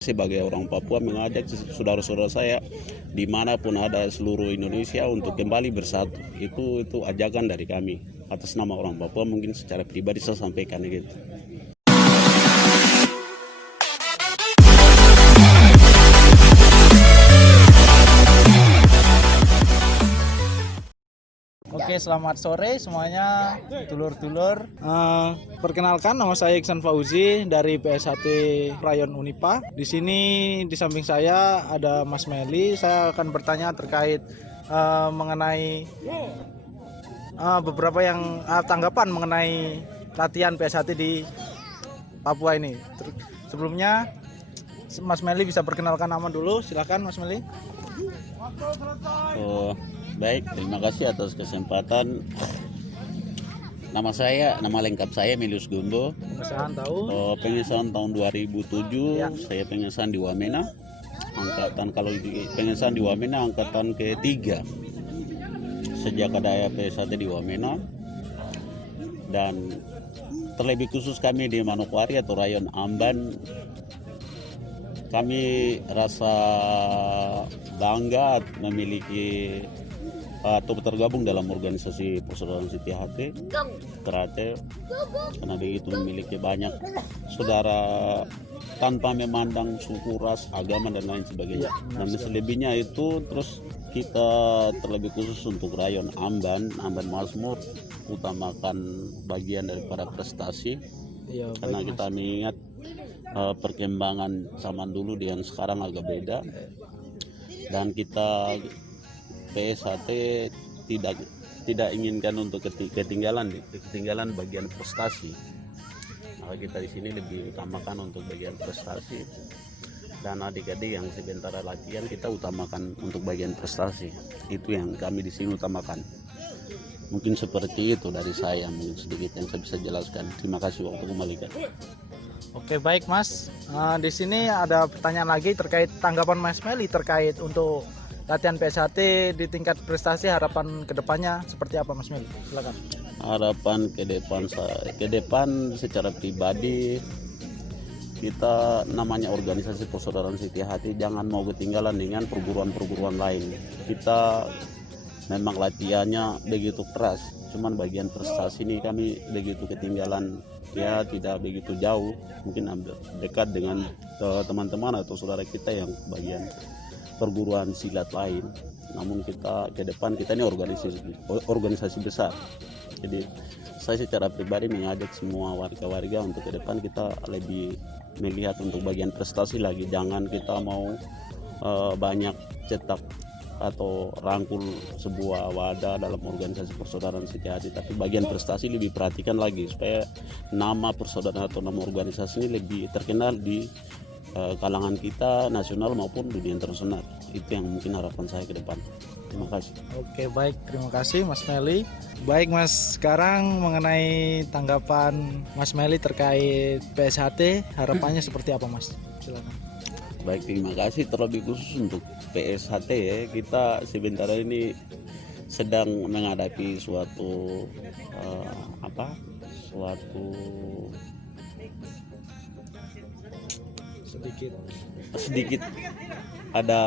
Sebagai orang Papua mengajak saudara-saudara saya dimanapun ada seluruh Indonesia untuk kembali bersatu. Itu ajakan dari kami atas nama orang Papua, mungkin secara pribadi saya sampaikan gitu. Oke, selamat sore semuanya, dulur-dulur. Perkenalkan, nama saya Iksan Fauzi dari PSHT Rayon Unipa. Di sini di samping saya ada Mas Meli. Saya akan bertanya terkait mengenai beberapa yang tanggapan mengenai latihan PSHT di Papua ini. Sebelumnya, Mas Meli bisa perkenalkan nama dulu. Silakan, Mas Meli. Baik, terima kasih atas kesempatan. Nama lengkap saya Melius Gumbo. Pengesahan tahun? Pengesahan tahun 2007. Ya. Saya pengesahan di Wamena. Pengesahan di Wamena angkatan ketiga. Sejak ada PSHT di Wamena. Dan terlebih khusus kami di Manokwari atau Rayon Amban, kami rasa bangga memiliki atau tergabung dalam organisasi Persaudaraan Siti Hati Terate, karena begitu memiliki banyak saudara tanpa memandang suku, ras, agama dan lain sebagainya. Dan selebihnya itu terus kita terlebih khusus untuk Rayon Amban Mazmur utamakan bagian daripada prestasi, karena kita mengingat perkembangan zaman dulu dengan sekarang agak beda, dan kita PSHT tidak inginkan untuk ketinggalan bagian prestasi. Maka kita di sini lebih utamakan untuk bagian prestasi, dan adik-adik yang sebentar latihan kita utamakan untuk bagian prestasi. Itu yang kami di sini utamakan. Mungkin seperti itu dari saya, mungkin sedikit yang saya bisa jelaskan. Terima kasih waktu kembalikan. Oke, baik Mas. Di sini ada pertanyaan lagi terkait tanggapan Mas Meli terkait untuk latihan PSHT di tingkat prestasi. Harapan kedepannya seperti apa Mas Meli? Silakan. Harapan ke depan secara pribadi, kita namanya organisasi Persaudaraan Siti Hati jangan mau ketinggalan dengan perguruan-perguruan lain. Kita memang latihannya begitu keras, cuman bagian prestasi ini kami begitu ketinggalan, ya tidak begitu jauh, mungkin dekat dengan teman-teman atau saudara kita yang bagian perguruan silat lain. Namun kita ke depan, kita ini organisasi besar. Jadi saya secara pribadi mengajak semua warga-warga untuk ke depan kita lebih melihat untuk bagian prestasi lagi. Jangan kita mau banyak cetak atau rangkul sebuah wadah dalam organisasi Persaudaraan Siti Hati, tapi bagian prestasi lebih perhatikan lagi supaya nama persaudaraan atau nama organisasi ini lebih terkenal di kalangan kita nasional maupun dunia internasional. Itu yang mungkin harapan saya ke depan. Terima kasih. Oke, baik, terima kasih Mas Meli. Baik Mas, sekarang mengenai tanggapan Mas Meli terkait PSHT, harapannya seperti apa Mas? Silakan. Baik, terima kasih. Terlebih khusus untuk PSHT ya, kita sebentar ini sedang menghadapi suatu sedikit ada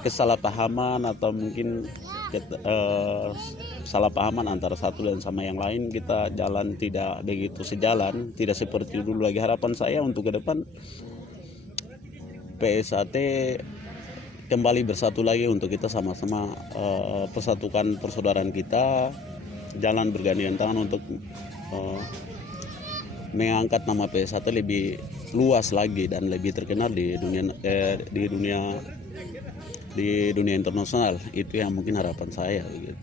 kesalahpahaman atau mungkin salah pahaman antara satu dan sama yang lain. Kita jalan tidak begitu sejalan, tidak seperti dulu lagi. Harapan saya untuk ke depan PSHT kembali bersatu lagi untuk kita sama-sama persatukan persaudaraan kita, jalan bergandengan tangan untuk mengangkat nama PSHT lebih luas lagi dan lebih terkenal di dunia internasional. Itu yang mungkin harapan saya gitu.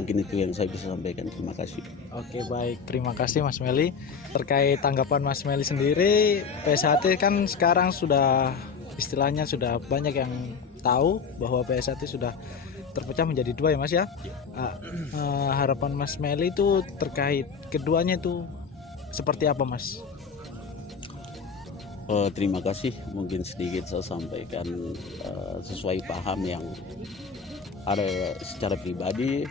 Mungkin itu yang saya bisa sampaikan. Terima kasih. Oke, baik, terima kasih Mas Meli. Terkait tanggapan Mas Meli sendiri, PSHT kan sekarang sudah istilahnya sudah banyak yang tahu bahwa PSHT sudah terpecah menjadi dua ya Mas ya. Harapan Mas Meli itu terkait keduanya itu seperti apa Mas? Terima kasih. Mungkin sedikit saya sampaikan sesuai paham yang ada secara pribadi.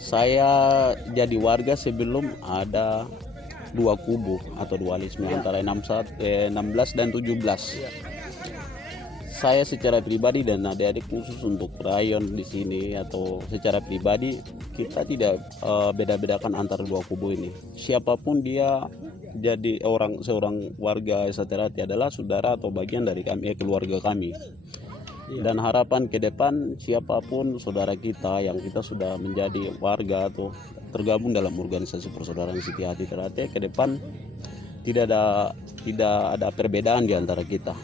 Saya jadi warga sebelum ada dua kubu atau dualisme antara 16 dan 17. Saya secara pribadi dan adik-adik khusus untuk rayon di sini atau secara pribadi kita tidak beda-bedakan antara dua kubu ini. Siapapun dia jadi seorang warga Saterati adalah saudara atau bagian dari kami, keluarga kami. Dan harapan ke depan siapapun saudara kita yang kita sudah menjadi warga atau tergabung dalam organisasi persaudaraan Siti Hati Ternate, ke depan tidak ada perbedaan di antara kita.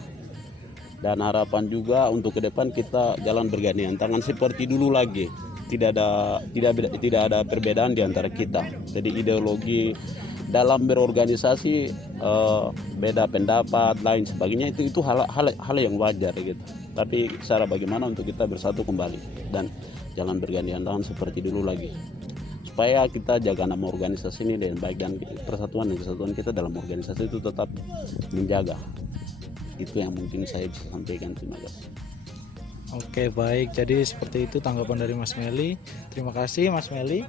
Dan harapan juga untuk ke depan kita jalan bergandengan tangan seperti dulu lagi. Tidak ada perbedaan di antara kita. Jadi ideologi dalam berorganisasi beda pendapat lain sebagainya itu hal yang wajar gitu. Tapi cara bagaimana untuk kita bersatu kembali dan jangan bergandengan tangan seperti dulu lagi. Supaya kita jaga nama organisasi ini dengan baik dan persatuan dan kesatuan kita dalam organisasi itu tetap menjaga. Itu yang mungkin saya bisa sampaikan. Terima kasih. Oke, baik, jadi seperti itu tanggapan dari Mas Meli. Terima kasih Mas Meli.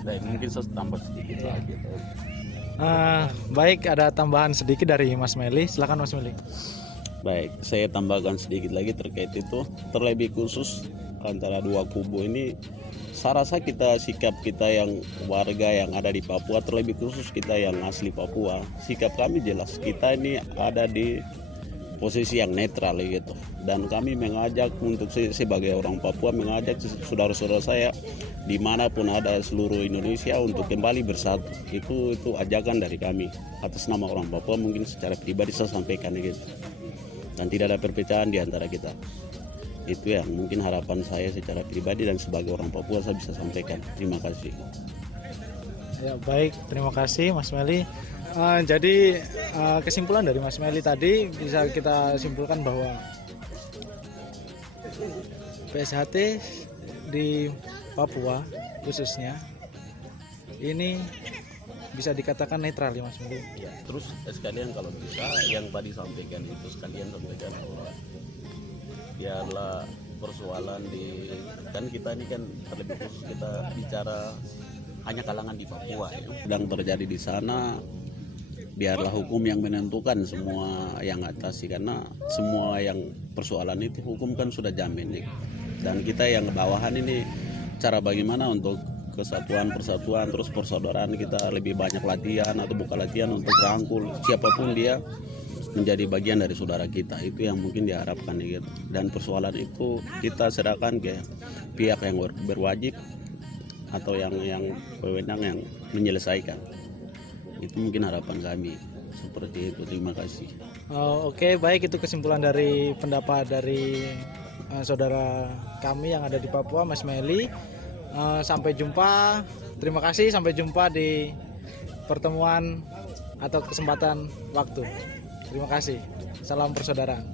Baik, mungkin saya tambah sedikit lagi. Baik, ada tambahan sedikit dari Mas Meli. Silakan Mas Meli. Baik, saya tambahkan sedikit lagi terkait itu. Terlebih khusus antara dua kubu ini, saya rasa sikap kita yang warga yang ada di Papua, terlebih khusus kita yang asli Papua, sikap kami jelas kita ini ada di posisi yang netral gitu. Dan kami mengajak untuk sebagai orang Papua mengajak saudara-saudara saya dimanapun ada seluruh Indonesia untuk kembali bersatu. Itu ajakan dari kami atas nama orang Papua, mungkin secara pribadi saya sampaikan gitu. Dan tidak ada perpecahan di antara kita. Itu yang mungkin harapan saya secara pribadi dan sebagai orang Papua saya bisa sampaikan. Terima kasih. Ya, baik, terima kasih Mas Meli. Jadi kesimpulan dari Mas Meli tadi bisa kita simpulkan bahwa PSHT di Papua khususnya ini bisa dikatakan netral ya Mas Meli. Ya, terus sekalian kalau bisa yang tadi sampaikan itu sekalian sampaikan bahwa biarlah persoalan kan kita ini kan terlebih khusus kita bicara hanya kalangan di Papua itu sedang terjadi di sana, biarlah hukum yang menentukan semua yang atas, karena semua yang persoalan itu hukum kan sudah jamin nih. Dan kita yang bawahan ini cara bagaimana untuk kesatuan persatuan terus persaudaraan kita lebih banyak latihan atau buka latihan untuk rangkul siapapun dia menjadi bagian dari saudara kita. Itu yang mungkin diharapkan gitu. Dan persoalan itu kita serahkan ke pihak yang berwajib atau yang wewenang yang menyelesaikan. Itu mungkin harapan kami seperti itu. Terima kasih. Oke, baik, itu kesimpulan dari pendapat dari saudara kami yang ada di Papua, Mas Meli. Sampai jumpa. Terima kasih, sampai jumpa di pertemuan atau kesempatan waktu. Terima kasih. Salam persaudaraan.